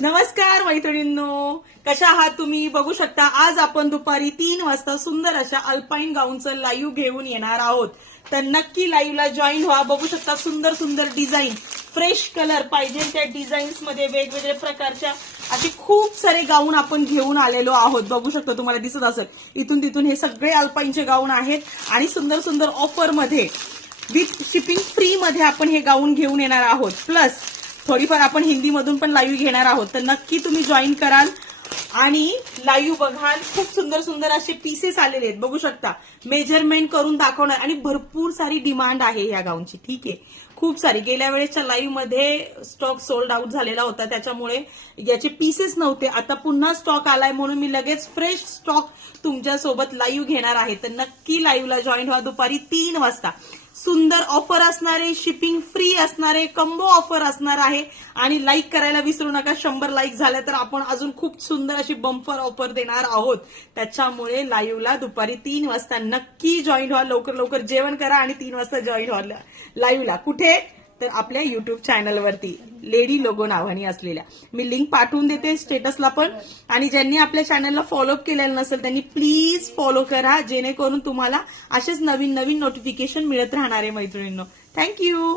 नमस्कार मैत्रिणींनो, कशा आहात तुम्ही? बघू शकता आज आपण दुपारी 3 वाजता सुंदर अशा अल्पाईन गाऊनचं लाईव्ह घेऊन येणार आहोत. तर नक्की लाईव्हला जॉईन व्हा. बघू शकता सुंदर सुंदर डिझाईन, फ्रेश कलर पाहिजे त्या डिझाईन्स मध्ये वेगवेगळ्या प्रकारच्या असे खूप सारे गाऊन आपण घेऊन आलेलो आहोत. बघू शकता, तुम्हाला दिसत असेल इथून तिथून हे सगळे अल्पाईनचे गाऊन आहेत आणि सुंदर सुंदर ऑफर मध्ये विथ शिपिंग फ्री मध्ये आपण हे गाऊन घेऊन येणार आहोत. प्लस थोडीफार आपण हिंदीमधून पण लाईव्ह घेणार आहोत. तर नक्की तुम्ही जॉईन कराल आणि लाईव्ह बघाल. खूप सुंदर सुंदर असे पीसेस आलेले आहेत. बघू शकता, मेजरमेंट करून दाखवणार आणि भरपूर सारी डिमांड आहे या गाऊनची. ठीक आहे, खूप सारी. गेल्या वेळेसच्या लाईव्ह मध्ये स्टॉक सोल्ड आउट झालेला होता, त्याच्यामुळे याचे पीसेस नव्हते. आता पुन्हा स्टॉक आलाय म्हणून मी लगेच फ्रेश स्टॉक तुमच्यासोबत लाईव्ह घेणार आहे. तर नक्की लाईव्हला जॉईन व्हा दुपारी 3 वाजता. सुंदर ऑफर असणारे, शिपिंग फ्री असणारे, कंबो ऑफर असणार आहे. आणि लाईक करायला विसरू नका. 100 लाईक झाल्या तर आपण अजून खूप सुंदर अशी बंपर ऑफर देणार आहोत. त्याच्यामुळे लाईव्हला दुपारी 3 वाजता नक्की जॉईन व्हा. लवकर लवकर जेवण करा आणि 3 वाजता जॉईन व्हा लाईव्हला. कुठे? तर आपल्या युट्यूब चॅनलवरती लेडी लोगो नावाने असलेल्या. मी लिंक पाठवून देते स्टेटसला पण. आणि ज्यांनी आपल्या चॅनलला फॉलोअप केलेलं नसेल त्यांनी प्लीज फॉलो करा, जेणेकरून तुम्हाला असेच नवीन नवीन नोटिफिकेशन मिळत राहणार आहे मैत्रिणींनो. थँक्यू.